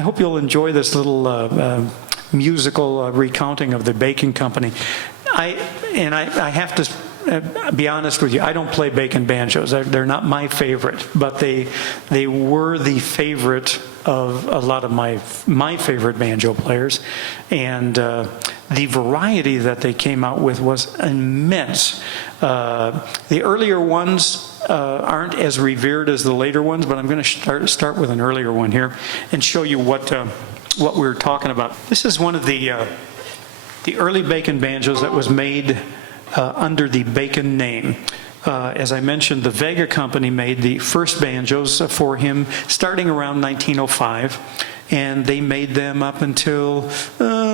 I hope you'll enjoy this little musical recounting of the Bacon Company. I have to be honest with you, I don't play Bacon banjos. They're not my favorite, but they were the favorite of a lot of my favorite banjo players, and the variety that they came out with was immense. The earlier ones aren't as revered as the later ones, but I'm going to start with an earlier one here and show you what we're talking about. This is one of the early Bacon banjos that was made under the Bacon name. As I mentioned, the Vega Company made the first banjos for him starting around 1905, and they made them up until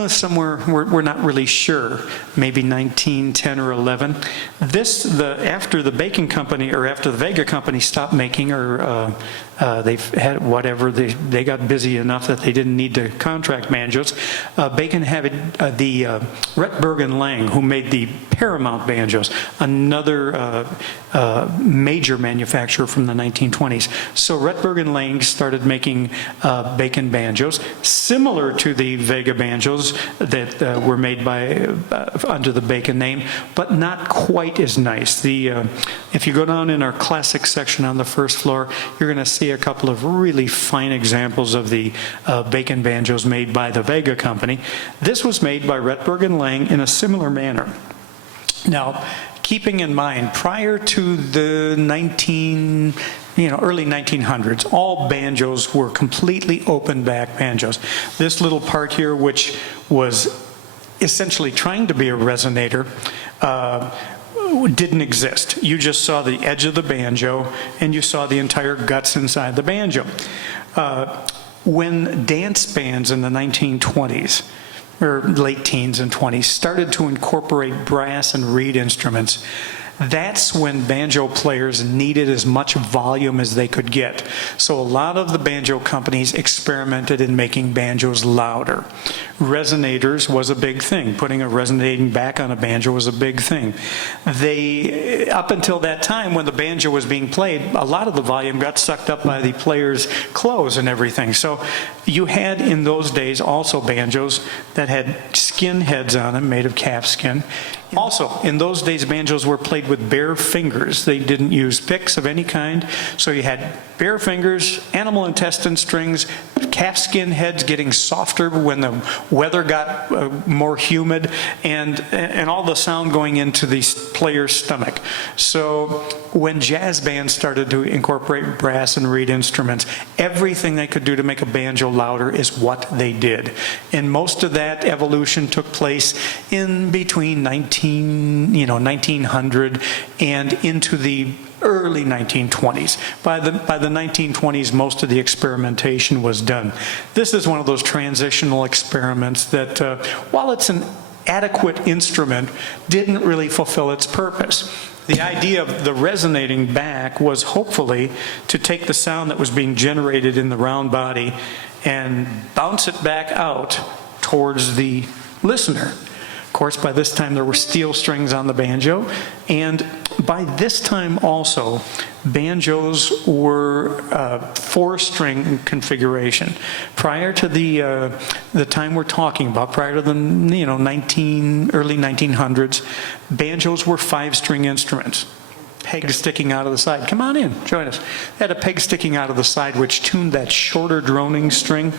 somewhere, we're not really sure, maybe 1910 or 11. After the Bacon Company, or after the Vega Company stopped making, or they've had whatever, they got busy enough that they didn't need to contract banjos. Bacon had the Rutberg and Lang, who made the Paramount banjos, another major manufacturer from the 1920s. So Rutberg and Lang started making Bacon banjos, similar to the Vega banjos that were made by under the Bacon name, but not quite as nice. If you go down in our classic section on the first floor, you're going to see a couple of really fine examples of the Bacon banjos made by the Vega Company. This was made by Rutberg and Lang in a similar manner. Now, keeping in mind, prior to the early 1900s, all banjos were completely open back banjos. This little part here, which was essentially trying to be a resonator, didn't exist. You just saw the edge of the banjo and you saw the entire guts inside the banjo. When dance bands in the 1920s, or late teens and 20s, started to incorporate brass and reed instruments, that's when banjo players needed as much volume as they could get. So a lot of the banjo companies experimented in making banjos louder. Resonators was a big thing. Putting a resonating back on a banjo was a big thing. Up until that time when the banjo was being played, a lot of the volume got sucked up by the player's clothes and everything. So you had in those days also banjos that had skin heads on them made of calf skin. Also, in those days, banjos were played with bare fingers. They didn't use picks of any kind. So you had bare fingers, animal intestine strings, calfskin heads getting softer when the weather got more humid, and all the sound going into the player's stomach. So when jazz bands started to incorporate brass and reed instruments, everything they could do to make a banjo louder is what they did. And most of that evolution took place in between 1900 and into the early 1920s. By the 1920s, most of the experimentation was done. This is one of those transitional experiments that, while it's an adequate instrument, didn't really fulfill its purpose. The idea of the resonating back was hopefully to take the sound that was being generated in the round body and bounce it back out towards the listener. Of course, by this time there were steel strings on the banjo, and by this time also, banjos were 4-string configuration. Prior to the time we're talking about, prior to the early 1900s, banjos were 5-string instruments. Peg sticking out of the side. Come on in, join us. They had a peg sticking out of the side which tuned that shorter droning string.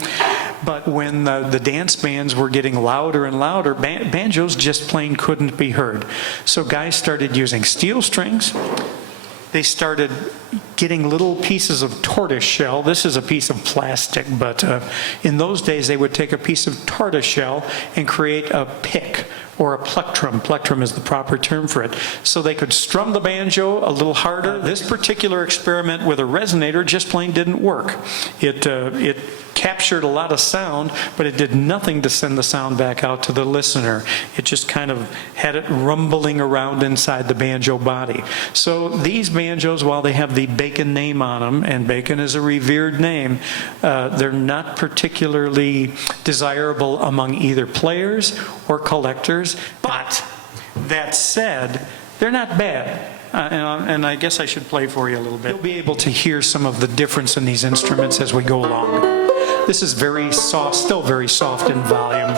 But when the dance bands were getting louder and louder, banjos just plain couldn't be heard. So guys started using steel strings. They started getting little pieces of tortoise shell. This is a piece of plastic, but in those days they would take a piece of tortoise shell and create a pick or a plectrum. Plectrum is the proper term for it. So they could strum the banjo a little harder. This particular experiment with a resonator just plain didn't work. It captured a lot of sound, but it did nothing to send the sound back out to the listener. It just kind of had it rumbling around inside the banjo body. So these banjos, while they have the Bacon name on them, and Bacon is a revered name, they're not particularly desirable among either players or collectors. But that said, they're not bad. And I guess I should play for you a little bit. You'll be able to hear some of the difference in these instruments as we go along. This is very soft, still very soft in volume.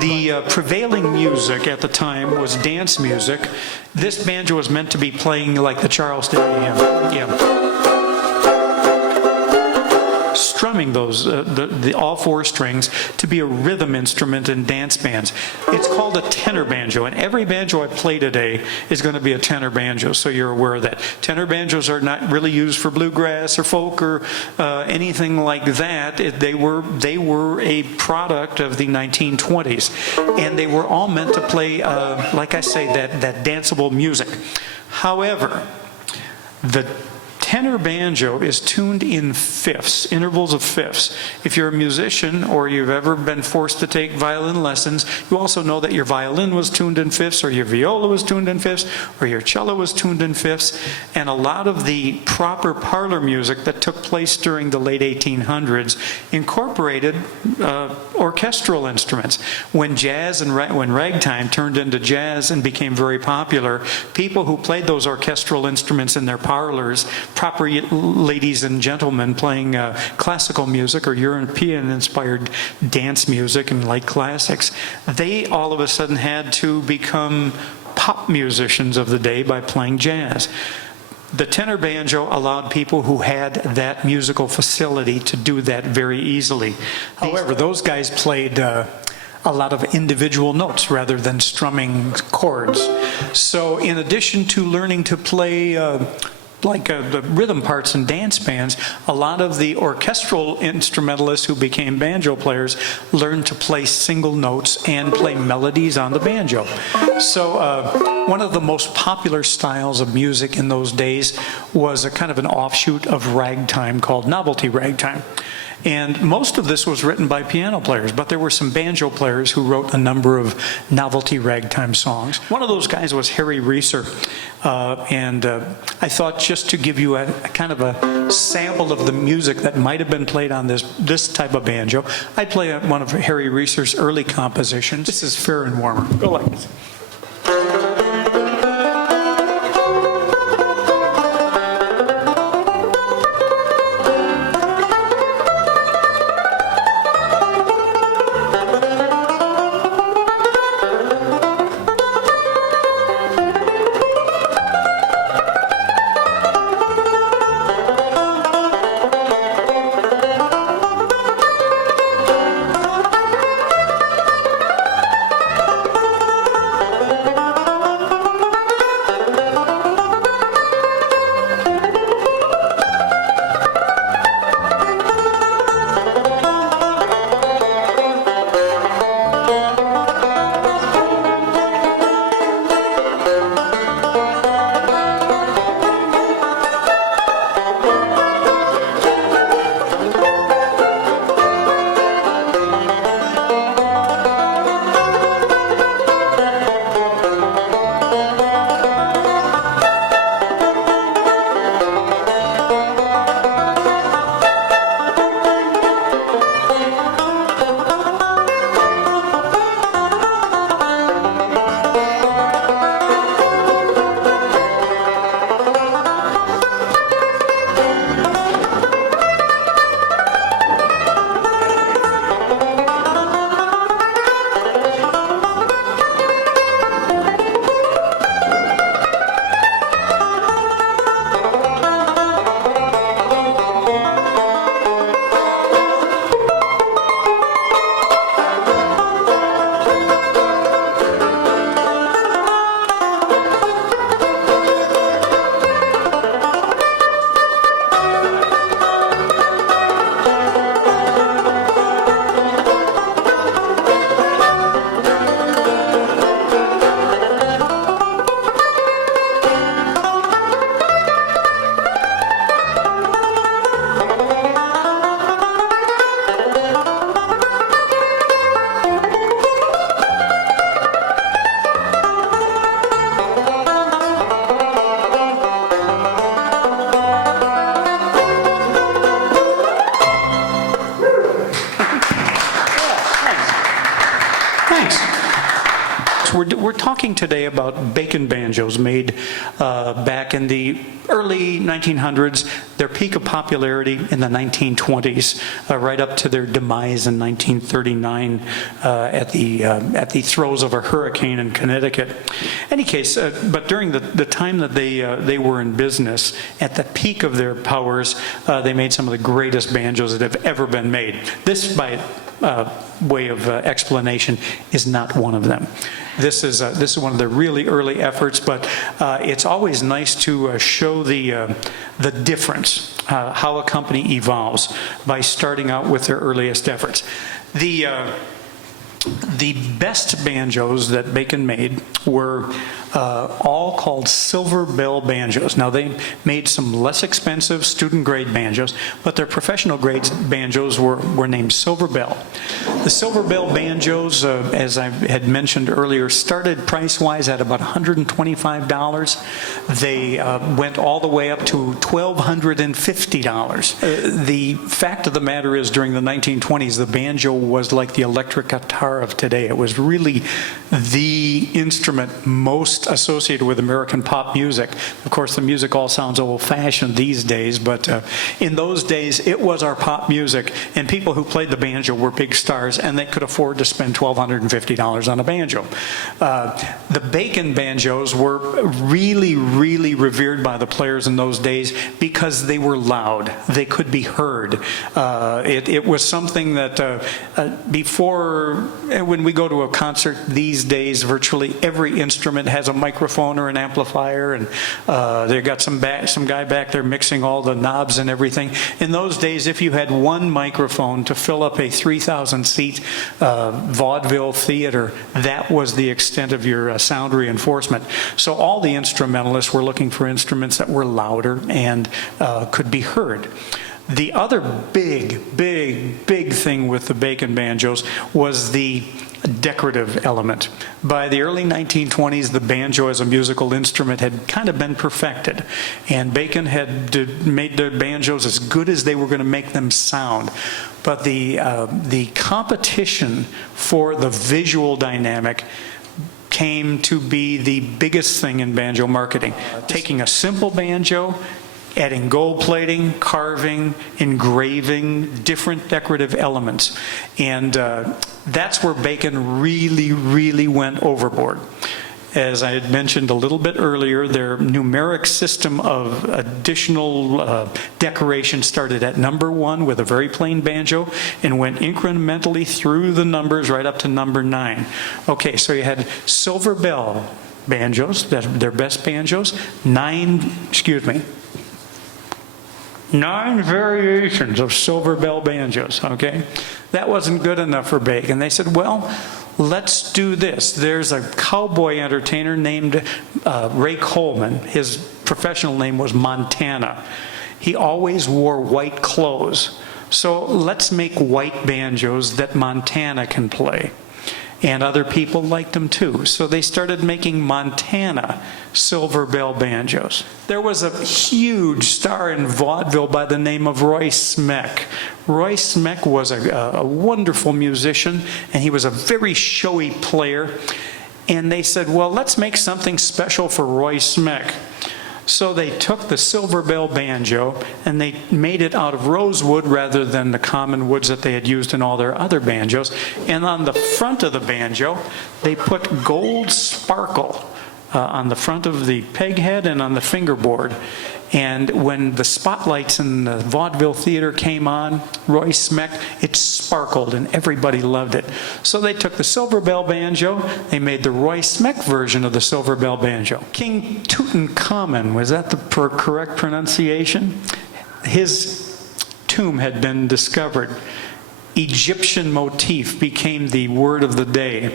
The prevailing music at the time was dance music. This banjo was meant to be playing like the Charleston AM. Yeah. Strumming those, all four strings to be a rhythm instrument in dance bands. It's called a tenor banjo, and every banjo I play today is going to be a tenor banjo, so you're aware of that. Tenor banjos are not really used for bluegrass or folk or anything like that. They were a product of the 1920s, and they were all meant to play, like I say, that danceable music. However, the tenor banjo is tuned in fifths, intervals of fifths. If you're a musician or you've ever been forced to take violin lessons, you also know that your violin was tuned in fifths, or your viola was tuned in fifths, or your cello was tuned in fifths. And a lot of the proper parlor music that took place during the late 1800s incorporated orchestral instruments. When jazz and when ragtime turned into jazz and became very popular, people who played those orchestral instruments in their parlors, proper ladies and gentlemen playing classical music or European-inspired dance music and light classics, they all of a sudden had to become pop musicians of the day by playing jazz. The tenor banjo allowed people who had that musical facility to do that very easily. However, those guys played a lot of individual notes rather than strumming chords. So in addition to learning to play the rhythm parts in dance bands, a lot of the orchestral instrumentalists who became banjo players learned to play single notes and play melodies on the banjo. So one of the most popular styles of music in those days was a kind of an offshoot of ragtime called novelty ragtime. And most of this was written by piano players, but there were some banjo players who wrote a number of novelty ragtime songs. One of those guys was Harry Reeser, and I thought just to give you a kind of a sample of the music that might have been played on this type of banjo, I'd play one of Harry Reeser's early compositions. This is Fair and Warmer. Go like this. we're talking today about Bacon banjos made back in the early 1900s, their peak of popularity in the 1920s, right up to their demise in 1939 at the throes of a hurricane in Connecticut. Any case, but during the time that they were in business, at the peak of their powers, they made some of the greatest banjos that have ever been made. This, by way of explanation, is not one of them. This is one of the really early efforts, but it's always nice to show the difference, how a company evolves by starting out with their earliest efforts. The best banjos that Bacon made were all called silver bell banjos. Now, they made some less expensive student grade banjos, but their professional grade banjos were named silver bell. The silver bell banjos, as I had mentioned earlier, started price-wise at about $125. They went all the way up to $1,250. The fact of the matter is, during the 1920s, the banjo was like the electric guitar of today. It was really the instrument most associated with American pop music. Of course, the music all sounds old-fashioned these days, but in those days, it was our pop music, and people who played the banjo were big stars, and they could afford to spend $1,250 on a banjo. The Bacon banjos were really, really revered by the players in those days because they were loud. They could be heard. It was something that before, when we go to a concert these days, virtually every instrument has a microphone or an amplifier, and they've got some guy back there mixing all the knobs and everything. In those days, if you had one microphone to fill up a 3,000-seat vaudeville theater, that was the extent of your sound reinforcement. So all the instrumentalists were looking for instruments that were louder and could be heard. The other big thing with the Bacon banjos was the decorative element. By the early 1920s, the banjo as a musical instrument had kind of been perfected, and Bacon had made the banjos as good as they were going to make them sound. But the competition for the visual dynamic came to be the biggest thing in banjo marketing. Taking a simple banjo, adding gold plating, carving, engraving, different decorative elements. And that's where Bacon really went overboard. As I had mentioned a little bit earlier, their numeric system of additional decoration started at number 1 with a very plain banjo and went incrementally through the numbers right up to number 9. Okay, so you had silver bell banjos, their best banjos, 9 variations of silver bell banjos, okay? That wasn't good enough for Bacon. They said, well, let's do this. There's a cowboy entertainer named Ray Coleman. His professional name was Montana. He always wore white clothes. So let's make white banjos that Montana can play. And other people liked them too. So they started making Montana silver bell banjos. There was a huge star in vaudeville by the name of Roy Smeck. Roy Smeck was a wonderful musician, and he was a very showy player. And they said, well, let's make something special for Roy Smeck. So they took the silver bell banjo and they made it out of rosewood rather than the common woods that they had used in all their other banjos. And on the front of the banjo, they put gold sparkle on the front of the peg head and on the fingerboard. And when the spotlights in the vaudeville theater came on, Roy Smeck, it sparkled and everybody loved it. So they took the silver bell banjo, they made the Roy Smeck version of the silver bell banjo. King Tutankhamun, was that the correct pronunciation? His tomb had been discovered. Egyptian motif became the word of the day.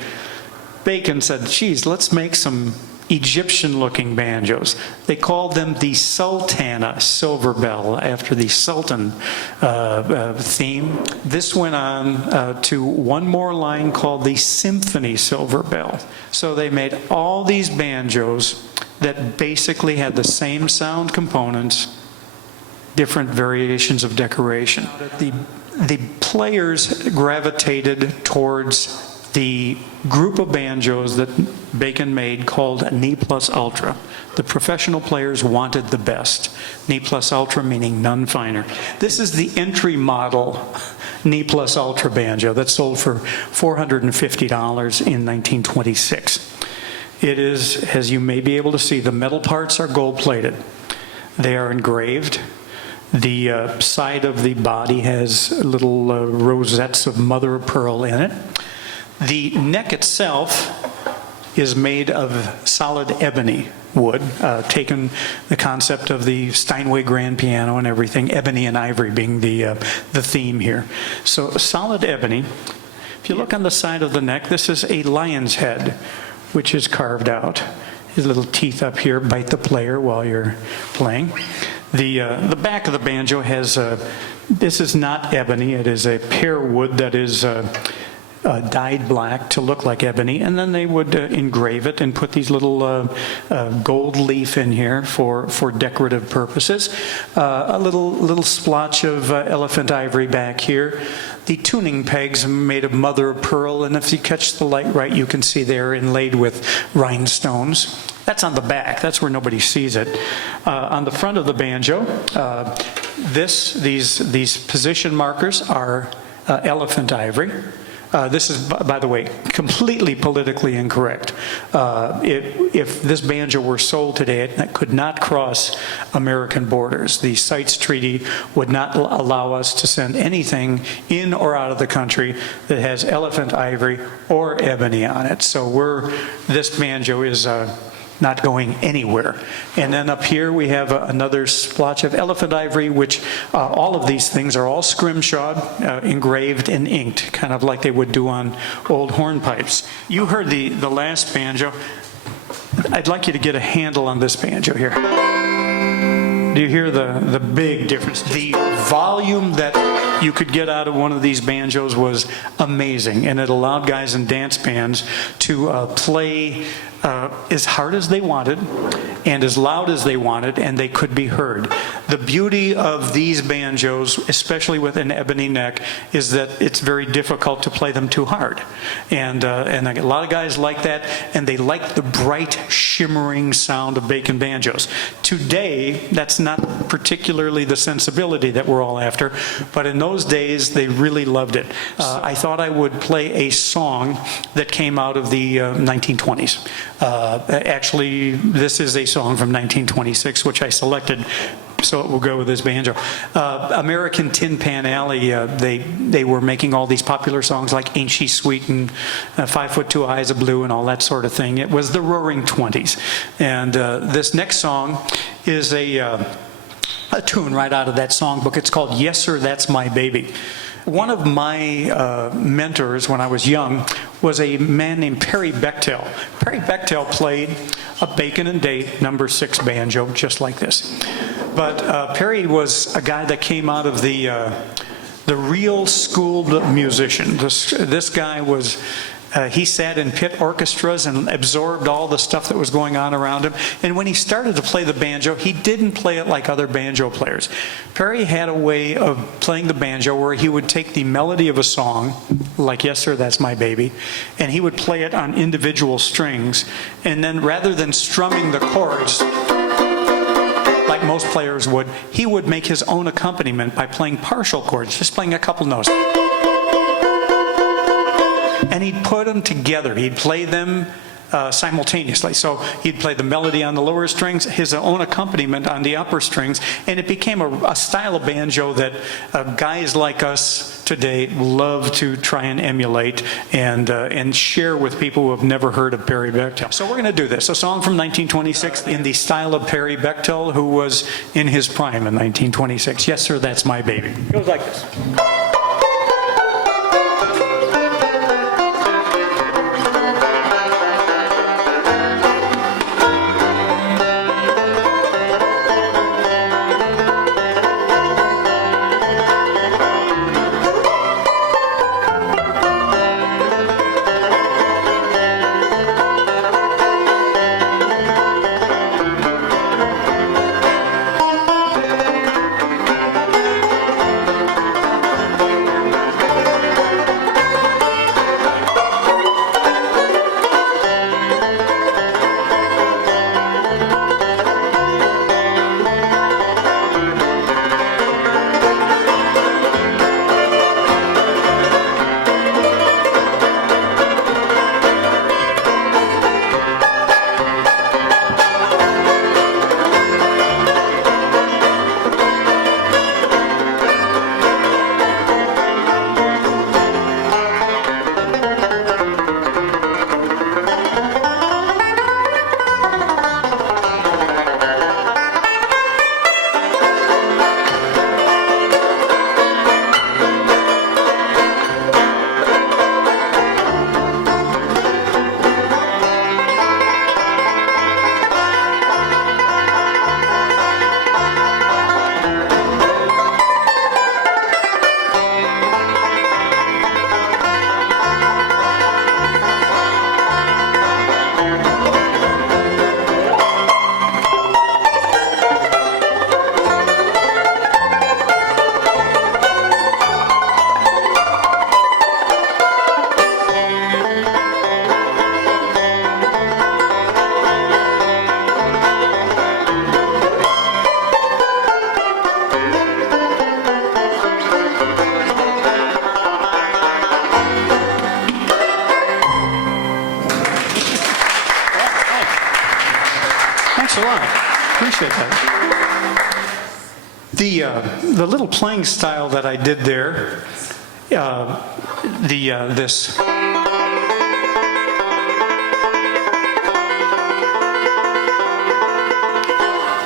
Bacon said, geez, let's make some Egyptian-looking banjos. They called them the Sultana silver bell, after the Sultan theme. This went on to one more line called the Symphony silver bell. So they made all these banjos that basically had the same sound components, different variations of decoration. The players gravitated towards the group of banjos that Bacon made called Ni Plus Ultra. The professional players wanted the best. Ni Plus Ultra meaning none finer. This is the entry model Ni Plus Ultra banjo that sold for $450 in 1926. It is, as you may be able to see, the metal parts are gold-plated. They are engraved. The side of the body has little rosettes of mother of pearl in it. The neck itself is made of solid ebony wood, taken the concept of the Steinway grand piano and everything, ebony and ivory being the theme here. So solid ebony. If you look on the side of the neck, this is a lion's head, which is carved out. His little teeth up here bite the player while you're playing. The back of the banjo has, this is not ebony, it is a pear wood that is dyed black to look like ebony, and then they would engrave it and put these little gold leaf in here for decorative purposes. A little splotch of elephant ivory back here. The tuning pegs are made of mother of pearl, and if you catch the light right, you can see they're inlaid with rhinestones. That's on the back. That's where nobody sees it. On the front of the banjo, these position markers are elephant ivory. This is, by the way, completely politically incorrect. If this banjo were sold today, it could not cross American borders. The CITES Treaty would not allow us to send anything in or out of the country that has elephant ivory or ebony on it. So this banjo is not going anywhere. And then up here we have another splotch of elephant ivory, which all of these things are all scrimshawed, engraved and inked, kind of like they would do on old hornpipes. You heard the last banjo. I'd like you to get a handle on this banjo here. Do you hear the big difference? The volume that you could get out of one of these banjos was amazing, and it allowed guys in dance bands to play as hard as they wanted and as loud as they wanted, and they could be heard. The beauty of these banjos, especially with an ebony neck, is that it's very difficult to play them too hard. And a lot of guys like that, and they like the bright, shimmering sound of Bacon banjos. Today, that's not particularly the sensibility that we're all after, but in those days, they really loved it. I thought I would play a song that came out of the 1920s. Actually, this is a song from 1926, which I selected so it will go with this banjo. American Tin Pan Alley, they were making all these popular songs like Ain't She Sweet and 5 Foot 2 Eyes of Blue and all that sort of thing. It was the Roaring Twenties. And this next song is a tune right out of that songbook. It's called Yes Sir, That's My Baby. One of my mentors when I was young was a man named Perry Bechtel. Perry Bechtel played a Bacon and Date No. 6 banjo just like this. But Perry was a guy that came out of the real schooled musician. This guy was... he sat in pit orchestras and absorbed all the stuff that was going on around him. And when he started to play the banjo, he didn't play it like other banjo players. Perry had a way of playing the banjo where he would take the melody of a song, like Yes Sir, That's My Baby, and he would play it on individual strings. And then rather than strumming the chords, like most players would, he would make his own accompaniment by playing partial chords, just playing a couple notes. And he'd put them together. He'd play them simultaneously. So he'd play the melody on the lower strings, his own accompaniment on the upper strings, and it became a style of banjo that guys like us today love to try and emulate and share with people who have never heard of Perry Bechtel. So we're going to do this, a song from 1926 in the style of Perry Bechtel, who was in his prime in 1926. Yes, Sir, That's My Baby. It goes like this. appreciate that. The little playing style that I did there, this.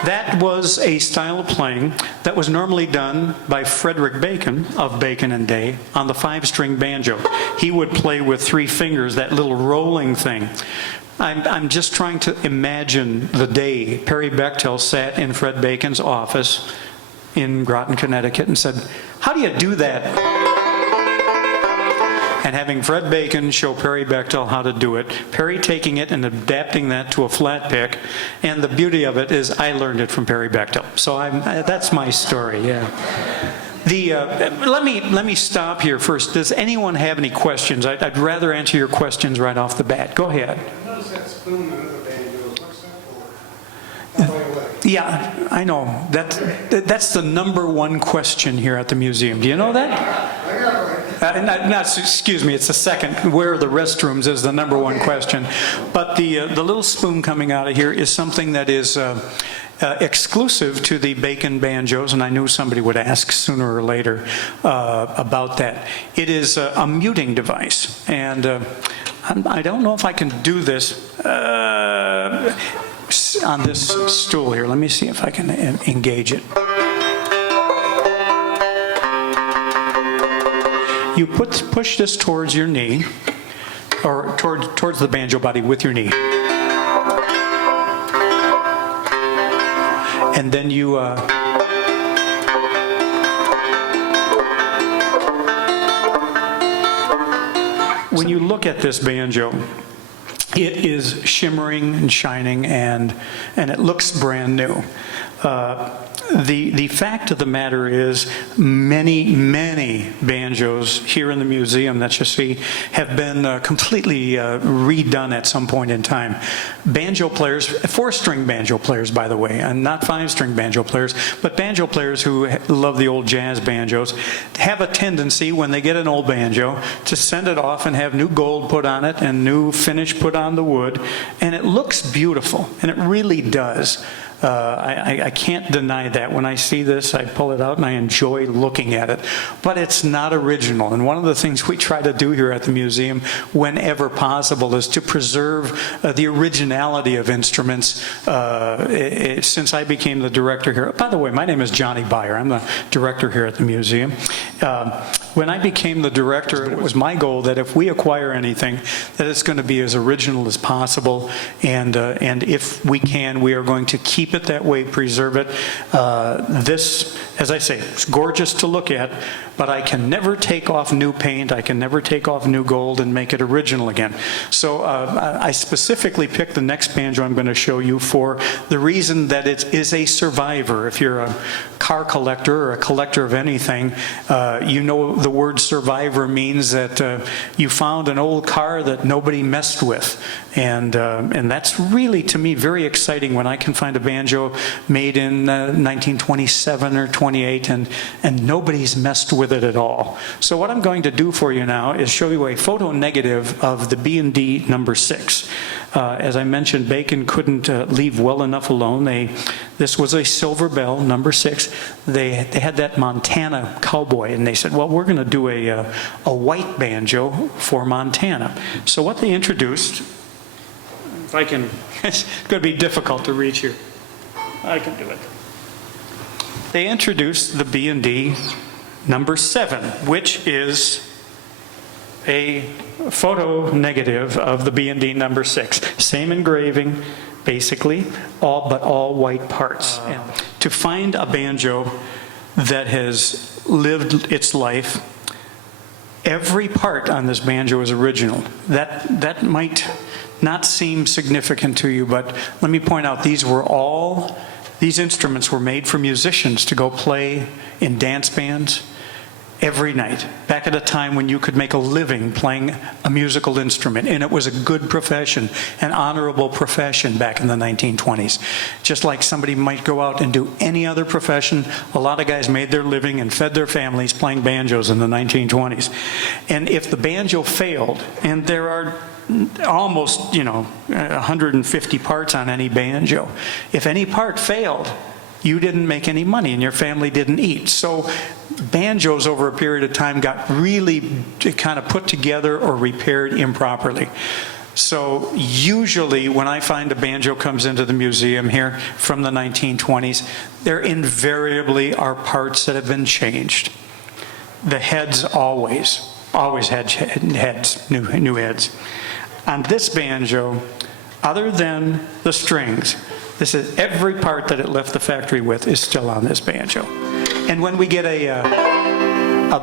That was a style of playing that was normally done by Frederick Bacon of Bacon and Day on the 5-string banjo. He would play with 3 fingers, that little rolling thing. I'm just trying to imagine the day Perry Bechtel sat in Fred Bacon's office in Groton, Connecticut and said, "How do you do that?" And having Fred Bacon show Perry Bechtel how to do it, Perry taking it and adapting that to a flat pick, and the beauty of it is I learned it from Perry Bechtel. So that's my story, yeah. Let me stop here first. Does anyone have any questions? I'd rather answer your questions right off the bat. Go ahead. I noticed that spoon under the banjo. What's that for? Away. Yeah, I know. That's the #1 question here at the museum. Do you know that? I got it right. Excuse me, it's the second. Where are the restrooms is the #1 question. But the little spoon coming out of here is something that is exclusive to the Bacon banjos, and I knew somebody would ask sooner or later about that. It is a muting device, and I don't know if I can do this on this stool here. Let me see if I can engage it. You push this towards your knee, or towards the banjo body with your knee. And then you when you look at this banjo, it is shimmering and shining, and it looks brand new. The fact of the matter is many banjos here in the museum that you see have been completely redone at some point in time. Banjo players, 4-string banjo players, by the way, and not 5-string banjo players, but banjo players who love the old jazz banjos have a tendency when they get an old banjo to send it off and have new gold put on it and new finish put on the wood, and it looks beautiful, and it really does. I can't deny that. When I see this, I pull it out and I enjoy looking at it. But it's not original. And one of the things we try to do here at the museum, whenever possible, is to preserve the originality of instruments. Since I became the director here, by the way, my name is Johnny Baier. I'm the director here at the museum. When I became the director, it was my goal that if we acquire anything, that it's going to be as original as possible. And if we can, we are going to keep it that way, preserve it. This, as I say, it's gorgeous to look at, but I can never take off new paint, I can never take off new gold and make it original again. So I specifically picked the next banjo I'm going to show you for the reason that it is a survivor. If you're a car collector or a collector of anything, you know the word survivor means that you found an old car that nobody messed with. And that's really, to me, very exciting when I can find a banjo made in 1927 or 28 and nobody's messed with it at all. So what I'm going to do for you now is show you a photo negative of the B&D number 6. As I mentioned, Bacon couldn't leave well enough alone. This was a silver bell, number 6. They had that Montana cowboy, and they said, well, we're going to do a white banjo for Montana. So what they introduced, if I can, it's going to be difficult to reach here. I can do it. They introduced the B&D number 7, which is a photo negative of the B&D number 6. Same engraving, basically, but all white parts. And to find a banjo that has lived its life, every part on this banjo is original. That might not seem significant to you, but let me point out, these instruments were made for musicians to go play in dance bands every night, back at a time when you could make a living playing a musical instrument, and it was a good profession, an honorable profession back in the 1920s. Just like somebody might go out and do any other profession, a lot of guys made their living and fed their families playing banjos in the 1920s. And if the banjo failed, and there are almost, 150 parts on any banjo. If any part failed, you didn't make any money and your family didn't eat. So banjos over a period of time got really kind of put together or repaired improperly. So usually when I find a banjo comes into the museum here from the 1920s, there invariably are parts that have been changed. The heads always had heads, new heads. On this banjo, other than the strings, this is every part that it left the factory with is still on this banjo. And when we get a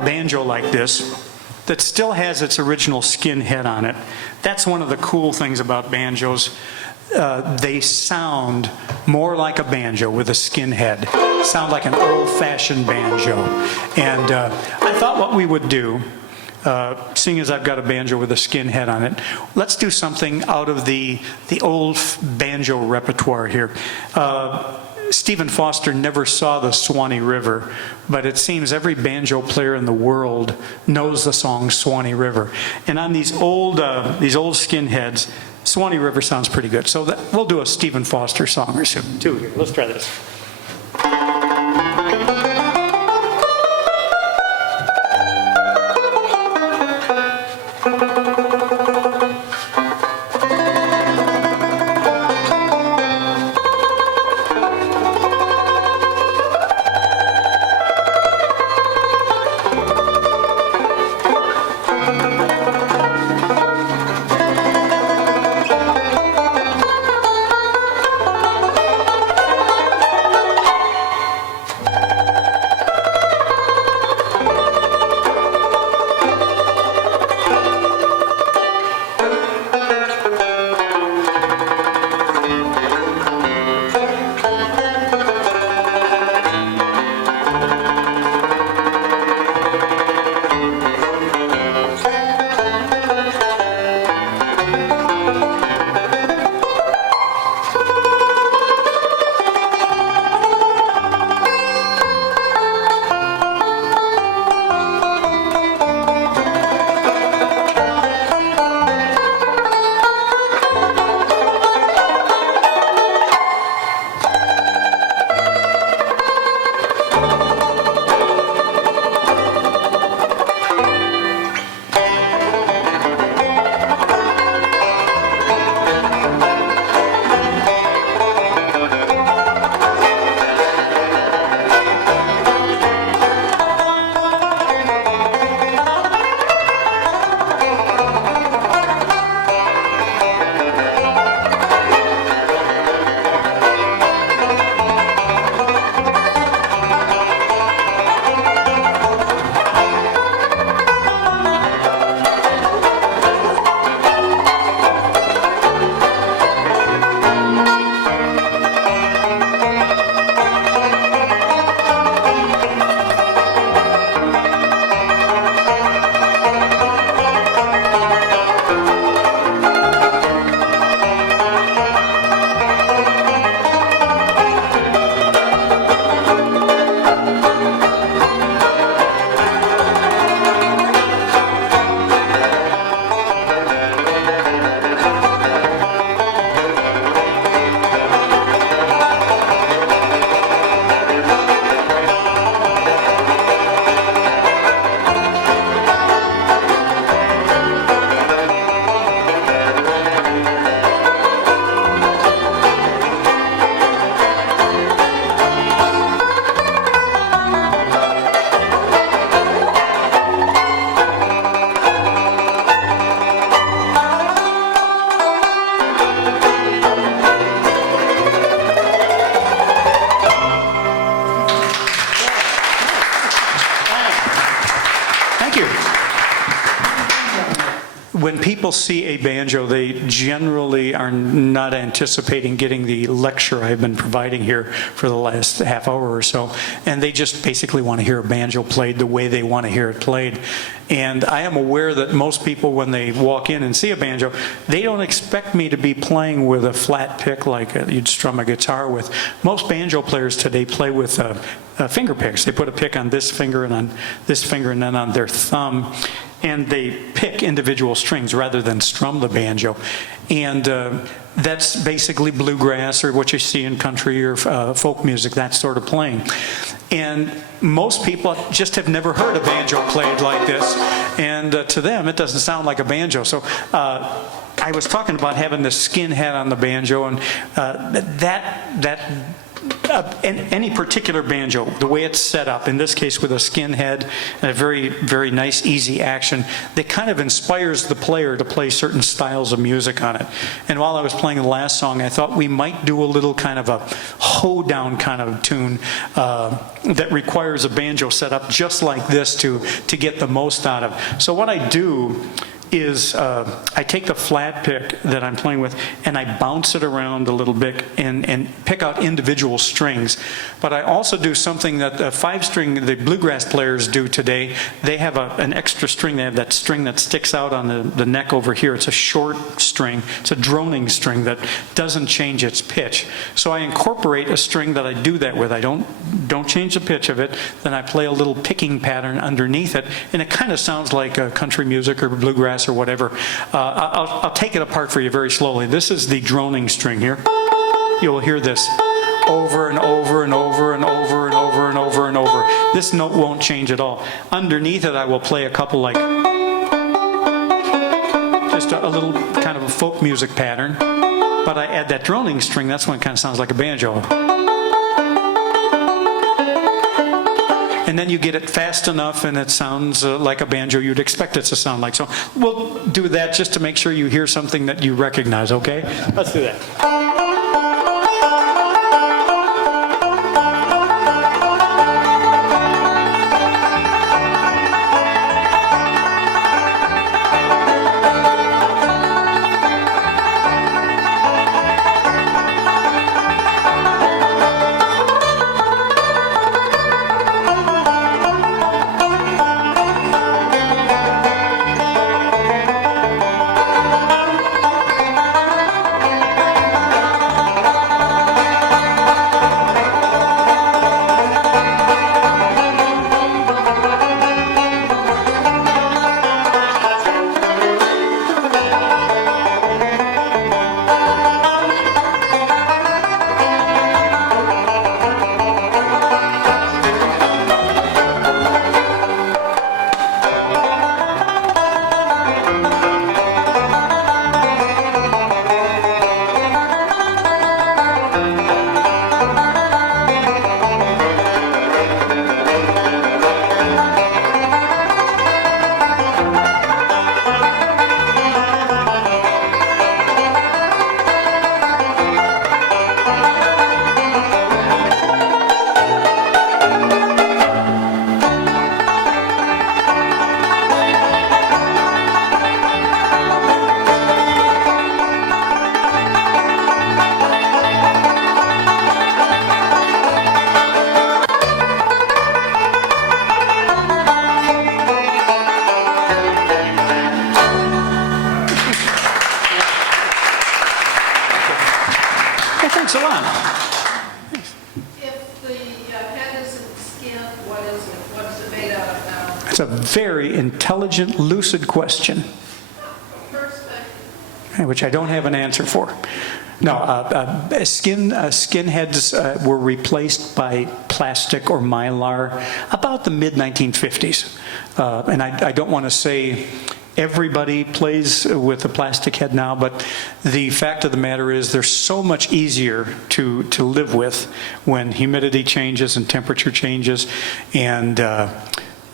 banjo like this, that still has its original skin head on it. That's one of the cool things about banjos. They sound more like a banjo with a skin head. Sound like an old-fashioned banjo. And I thought what we would do, seeing as I've got a banjo with a skin head on it, let's do something out of the old banjo repertoire here. Stephen Foster never saw the Swanee River, but it seems every banjo player in the world knows the song Swanee River. And on these old skinheads, Swanee River sounds pretty good. So we'll do a Stephen Foster song or two here. Let's try this. When people see a banjo, they generally are not anticipating getting the lecture I've been providing here for the last half hour or so, and they just basically want to hear a banjo played the way they want to hear it played. And I am aware that most people, when they walk in and see a banjo, they don't expect me to be playing with a flat pick like you'd strum a guitar with. Most banjo players today play with finger picks. They put a pick on this finger and on this finger and then on their thumb. and they pick individual strings rather than strum the banjo. And that's basically bluegrass or what you see in country or folk music, that sort of playing. And most people just have never heard a banjo played like this, and to them it doesn't sound like a banjo. So I was talking about having the skin head on the banjo, and any particular banjo, the way it's set up, in this case with a skin head and a very, very nice, easy action, that kind of inspires the player to play certain styles of music on it. And while I was playing the last song, I thought we might do a little kind of a hoedown kind of tune that requires a banjo set up just like this to get the most out of. So what I do is I take the flat pick that I'm playing with and I bounce it around a little bit and pick out individual strings. But I also do something that the 5-string, the bluegrass players do today. They have an extra string. They have that string that sticks out on the neck over here. It's a short string. It's a droning string that doesn't change its pitch. So I incorporate a string that I do that with. I don't change the pitch of it. Then I play a little picking pattern underneath it, and it kind of sounds like country music or bluegrass or whatever. I'll take it apart for you very slowly. This is the droning string here. You'll hear this over and over and over and over and over and over and over. This note won't change at all. Underneath it, I will play a couple like just a little kind of a folk music pattern. But I add that droning string. That's when it kind of sounds like a banjo. And then you get it fast enough and it sounds like a banjo you'd expect it to sound like. So we'll do that just to make sure you hear something that you recognize, okay? Let's do that. Thanks a lot. If the head isn't skin, what is it? What's it made out of now? It's a very intelligent, lucid question, First thing, which I don't have an answer for. No, skinheads were replaced by plastic or mylar about the mid-1950s. And I don't want to say everybody plays with a plastic head now, but the fact of the matter is they're so much easier to live with when humidity changes and temperature changes. And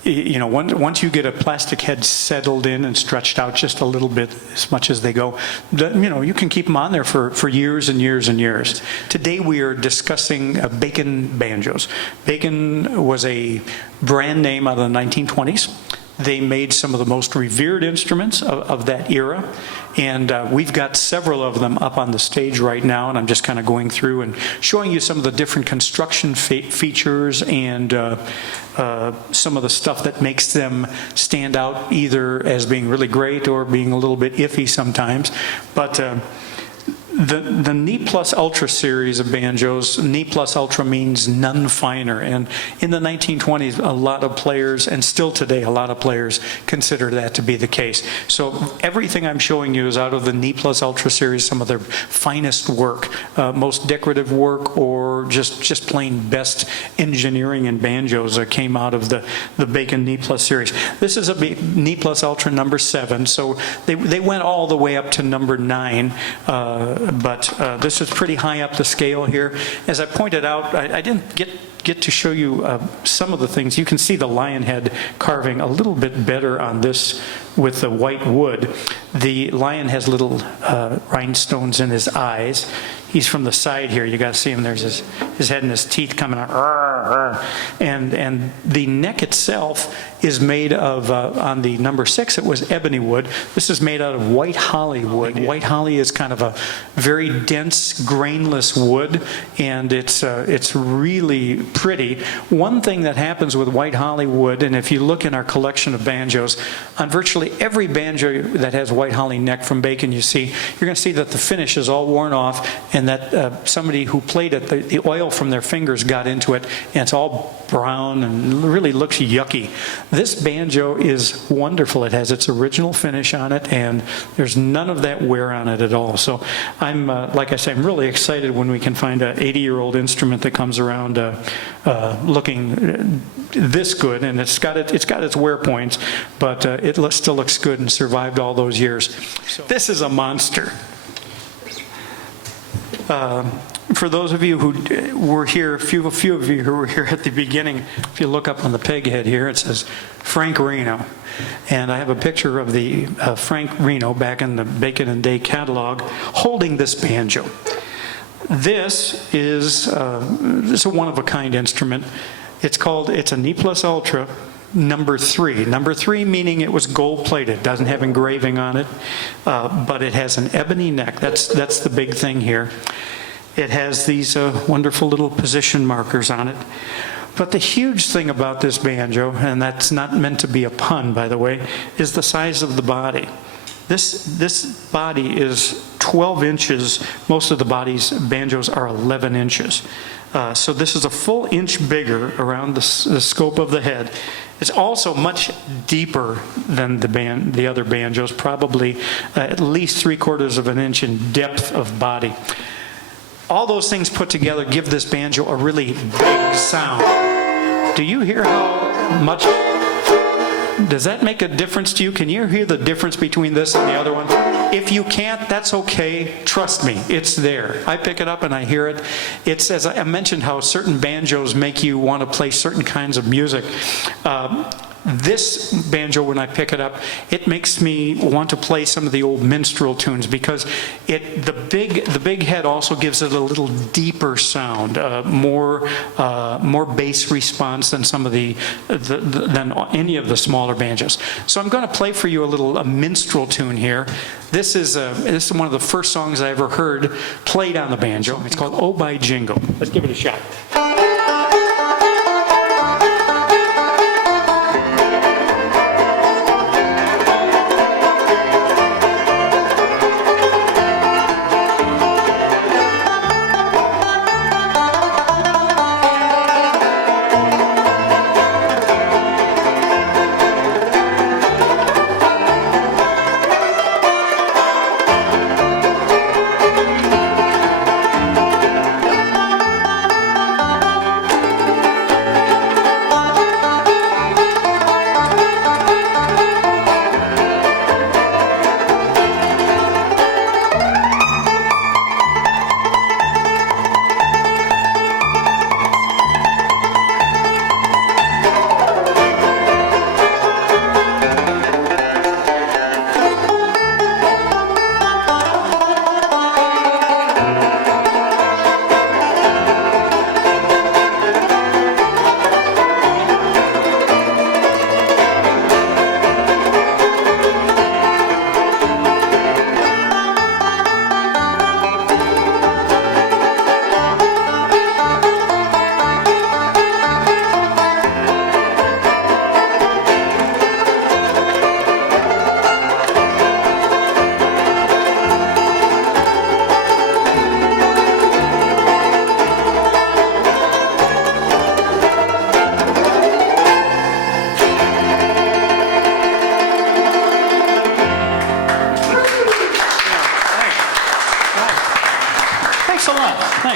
you know, once you get a plastic head settled in and stretched out just a little bit, as much as they go, you know, you can keep them on there for years and years and years. Today we are discussing Bacon banjos. Bacon was a brand name out of the 1920s. They made some of the most revered instruments of that era, and we've got several of them up on the stage right now, and I'm just kind of going through and showing you some of the different construction features and some of the stuff that makes them stand out either as being really great or being a little bit iffy sometimes. But The Ni Plus Ultra series of banjos, Ni Plus Ultra means none finer. And in the 1920s, a lot of players, and still today, a lot of players consider that to be the case. So everything I'm showing you is out of the Ni Plus Ultra series, some of their finest work, most decorative work, or just plain best engineering in banjos came out of the Bacon Ni Plus series. This is a Ni Plus Ultra number 7, so they went all the way up to number 9. But this is pretty high up the scale here. As I pointed out, I didn't get to show you some of the things. You can see the lion head carving a little bit better on this with the white wood. The lion has little rhinestones in his eyes. He's from the side here. You got to see him. There's his head and his teeth coming out. And the neck itself is made of, on the number 6, it was ebony wood. This is made out of white holly wood. White holly is kind of a very dense, grainless wood, and it's really pretty. One thing that happens with white holly wood, and if you look in our collection of banjos, on virtually every banjo that has white holly neck from Bacon you're going to see that the finish is all worn off, and that somebody who played it, the oil from their fingers got into it, and it's all brown and really looks yucky. This banjo is wonderful. It has its original finish on it, and there's none of that wear on it at all. So I'm, like I say, I'm really excited when we can find an 80-year-old instrument that comes around looking this good, and it's got its wear points, but it still looks good and survived all those years. So this is a monster. For those of you who were here, a few of you who were here at the beginning, if you look up on the peg head here, it says Frank Reno. And I have a picture of the Frank Reno back in the Bacon and Day catalog holding this banjo. This is a one-of-a-kind instrument. It's a Ni Plus Ultra number 3. Number 3 meaning it was gold-plated, doesn't have engraving on it, but it has an ebony neck. That's the big thing here. It has these wonderful little position markers on it. But the huge thing about this banjo, and that's not meant to be a pun, by the way, is the size of the body. This body is 12 inches. Most of the banjos are 11 inches. So this is a full inch bigger around the scope of the head. It's also much deeper than the other banjos, probably at least 3/4 of an inch in depth of body. All those things put together give this banjo a really big sound. Do you hear how much? Does that make a difference to you? Can you hear the difference between this and the other one? If you can't, that's okay. Trust me, it's there. I pick it up and I hear it. It's, as I mentioned, how certain banjos make you want to play certain kinds of music. This banjo, when I pick it up, it makes me want to play some of the old minstrel tunes, because the big head also gives it a little deeper sound, more bass response than than any of the smaller banjos. So I'm going to play for you a minstrel tune here. This is one of the first songs I ever heard played on the banjo. It's called "Oh by Jingle." Let's give it a shot.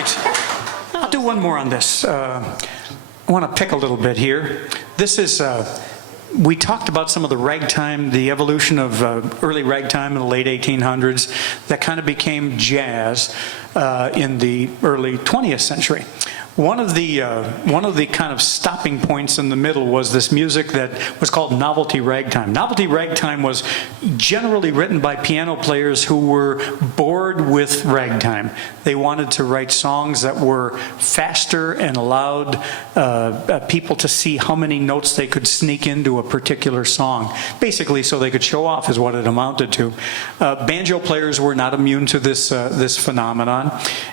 Thanks. I'll do one more on this. I want to pick a little bit here. This is, we talked about some of the ragtime, the evolution of early ragtime in the late 1800s that kind of became jazz in the early 20th century. One of the kind of stopping points in the middle was this music that was called novelty ragtime. Novelty ragtime was generally written by piano players who were bored with ragtime. They wanted to write songs that were faster and allowed people to see how many notes they could sneak into a particular song, basically so they could show off is what it amounted to. Banjo players were not immune to this phenomenon,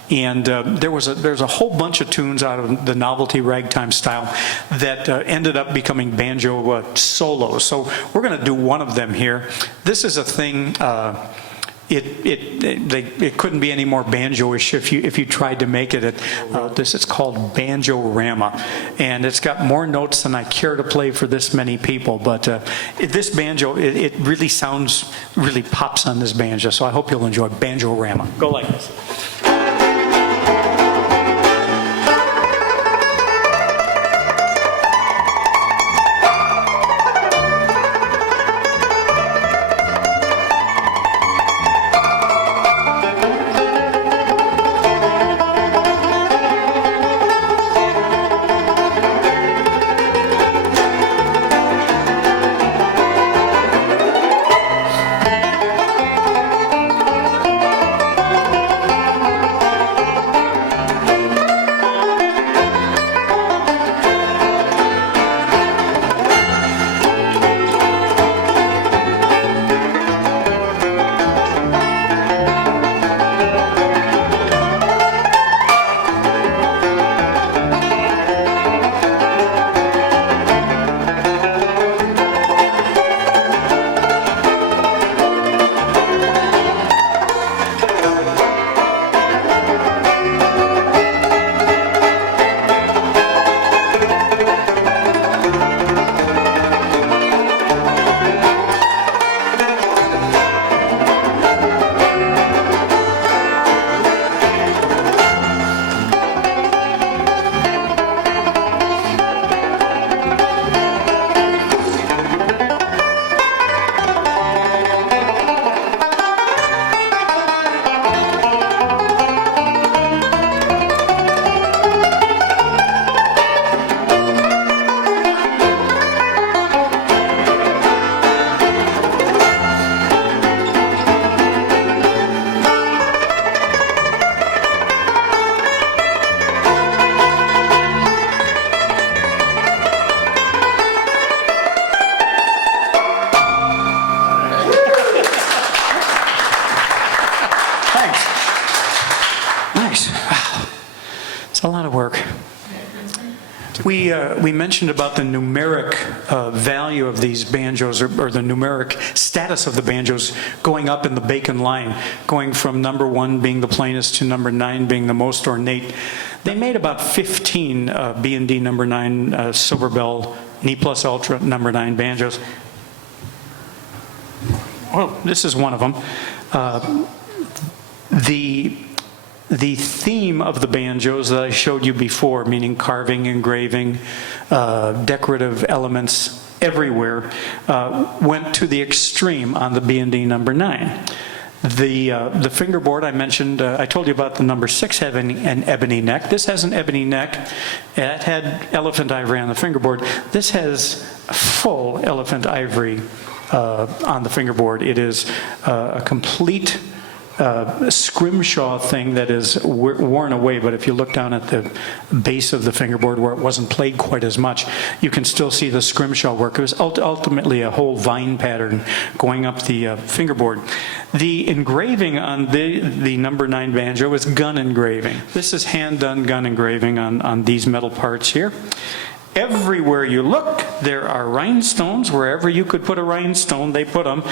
and there's a whole bunch of tunes out of the novelty ragtime style that ended up becoming banjo solos. So we're going to do one of them here. This is a thing. It couldn't be any more banjo-ish if you tried to make it. This is called Banjo-rama, and it's got more notes than I care to play for this many people. But this banjo, it really sounds, really pops on this banjo. So I hope you'll enjoy Banjo-rama. Go like this. It's a lot of work. We mentioned about the numeric value of these banjos, or the numeric status of the banjos going up in the Bacon line, going from number 1 being the plainest to number 9 being the most ornate. They made about 15 B&D number 9 Silver Bell Knee Plus Ultra number 9 banjos. Well, this is one of them. The theme of the banjos that I showed you before, meaning carving, engraving, decorative elements everywhere, went to the extreme on the B&D number 9. The fingerboard I mentioned, I told you about the number 6 having an ebony neck. This has an ebony neck. It had elephant ivory on the fingerboard. This has full elephant ivory on the fingerboard. It is a complete scrimshaw thing that is worn away, but if you look down at the base of the fingerboard where it wasn't played quite as much, you can still see the scrimshaw work. It was ultimately a whole vine pattern going up the fingerboard. The engraving on the number 9 banjo is gun engraving. This is hand-done gun engraving on these metal parts here. Everywhere you look, there are rhinestones. Wherever you could put a rhinestone, they put them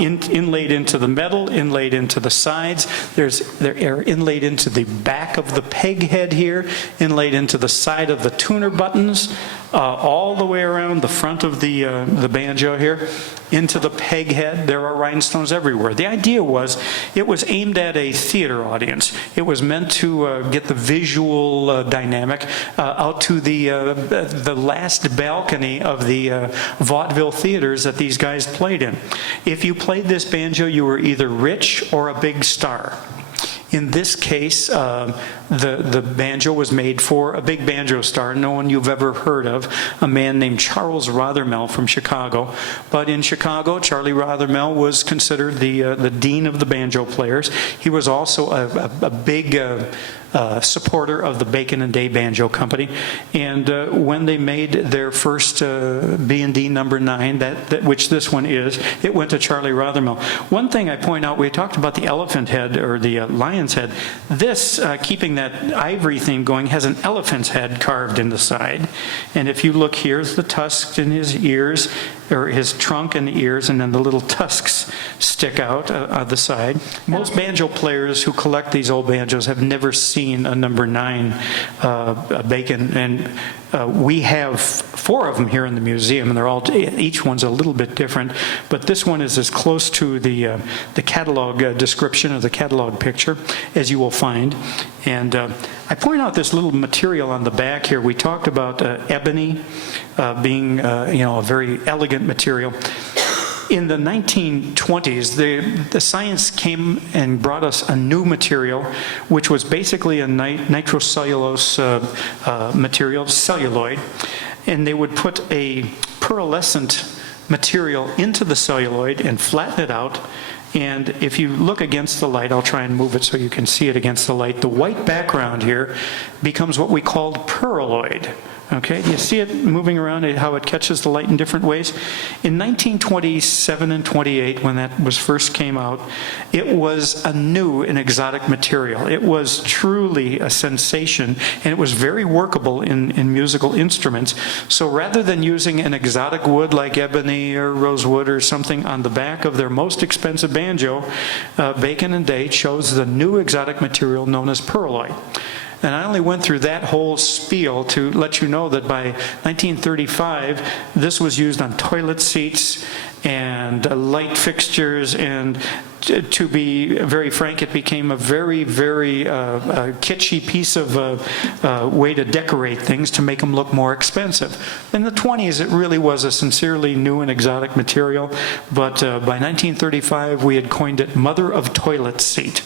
inlaid into the metal, inlaid into the sides. They're inlaid into the back of the peg head here, inlaid into the side of the tuner buttons. all the way around the front of the banjo here, into the peg head. There are rhinestones everywhere. The idea was it was aimed at a theater audience. It was meant to get the visual dynamic out to the last balcony of the vaudeville theaters that these guys played in. If you played this banjo, you were either rich or a big star. In this case, the banjo was made for a big banjo star, no one you've ever heard of, a man named Charles Rothermel from Chicago. But in Chicago, Charlie Rothermel was considered the dean of the banjo players. He was also a big supporter of the Bacon and Day Banjo Company. And when they made their first B&D number 9, which this one is, it went to Charlie Rothermel. One thing I point out, we talked about the elephant head or the lion's head. This, keeping that ivory theme going, has an elephant's head carved in the side. And if you look, here's the tusks in his ears, or his trunk and ears, and then the little tusks stick out on the side. Most banjo players who collect these old banjos have never seen a number 9 Bacon, and we have 4 of them here in the museum, and they're all, each one's a little bit different, but this one is as close to the catalog description of the catalog picture as you will find. And I point out this little material on the back here. We talked about ebony being a very elegant material. In the 1920s, the science came and brought us a new material, which was basically a nitrocellulose material, celluloid, and they would put a pearlescent material into the celluloid and flatten it out. And if you look against the light, I'll try and move it so you can see it against the light, the white background here becomes what we called pearloid. Okay, you see it moving around, how it catches the light in different ways? In 1927 and 28, when that was first came out, it was a new and exotic material. It was truly a sensation, and it was very workable in musical instruments. So rather than using an exotic wood like ebony or rosewood or something on the back of their most expensive banjo, Bacon and Day chose the new exotic material known as pearloid. And I only went through that whole spiel to let you know that by 1935, this was used on toilet seats and light fixtures, and to be very frank, it became a very, very kitschy piece of way to decorate things to make them look more expensive. In the 20s, it really was a sincerely new and exotic material, but by 1935, we had coined it Mother of Toilet Seat.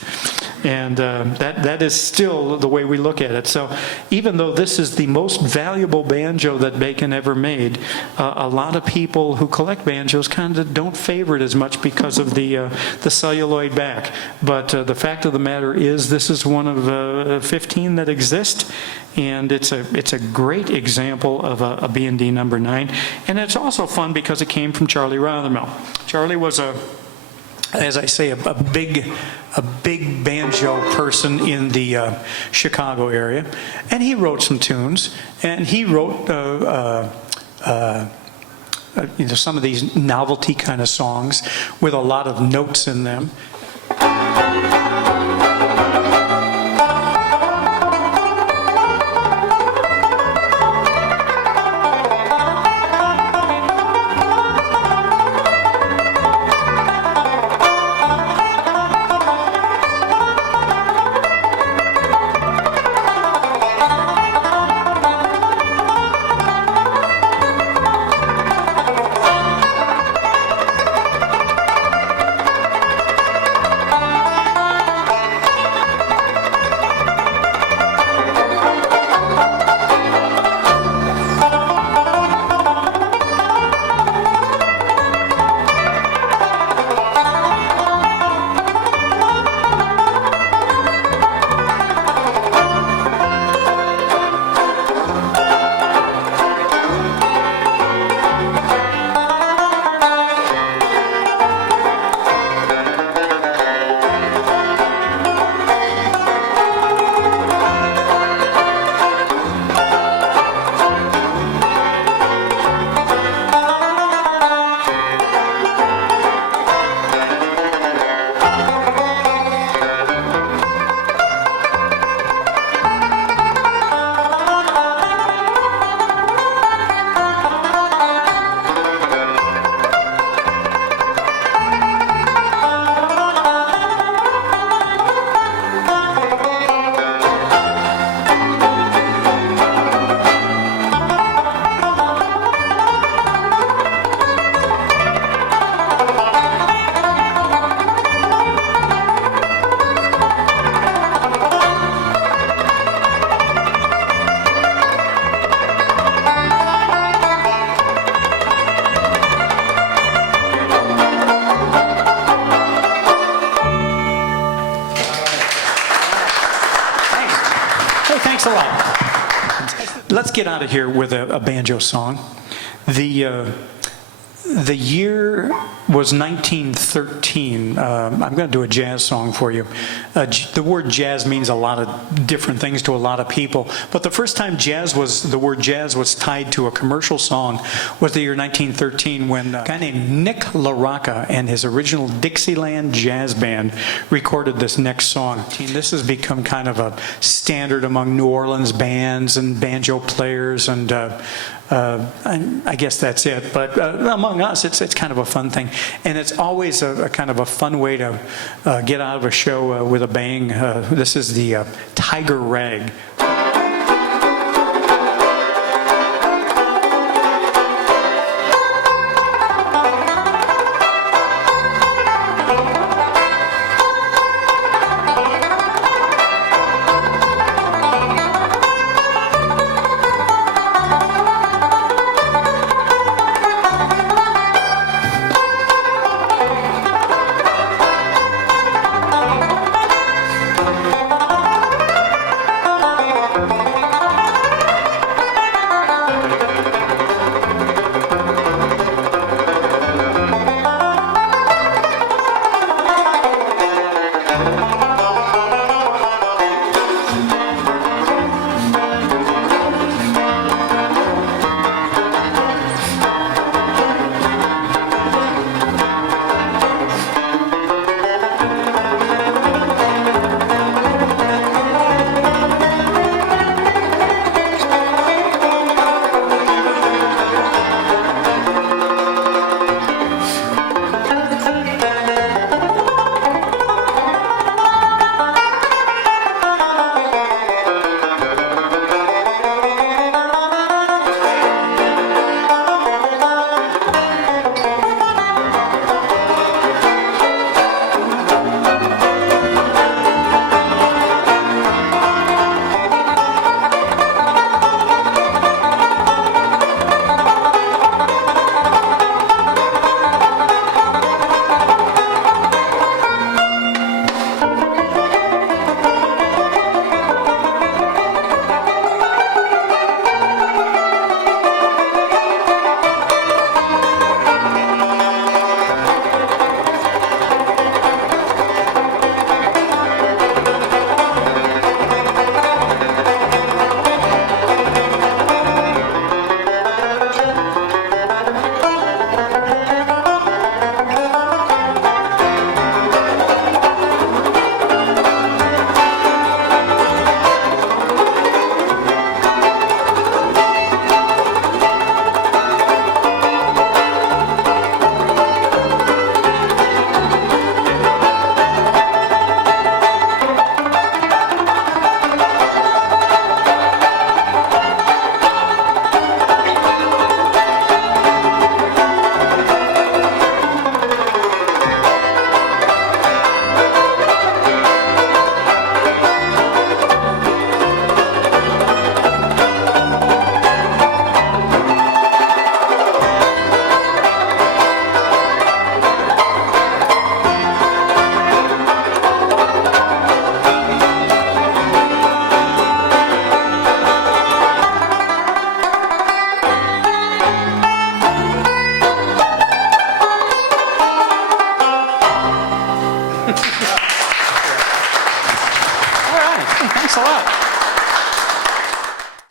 And that is still the way we look at it. So even though this is the most valuable banjo that Bacon ever made, a lot of people who collect banjos kind of don't favor it as much because of the celluloid back. But the fact of the matter is, this is one of 15 that exist, and it's a great example of a B&D number 9. And it's also fun because it came from Charlie Rothermel. Charlie was as I say, a big banjo person in the Chicago area, and he wrote some tunes, and he wrote some of these novelty kind of songs with a lot of notes in them. Thanks a lot. Let's get out of here with a banjo song. The year was 1913. I'm going to do a jazz song for you. The word jazz means a lot of different things to a lot of people, but the first time the word jazz was tied to a commercial song was the year 1913 when a guy named Nick LaRocca and his original Dixieland Jazz Band recorded this next song. This has become kind of a standard among New Orleans bands and banjo players, and I guess that's it. But among us, it's kind of a fun thing, and it's always a kind of a fun way to get out of a show with a bang. This is the Tiger Rag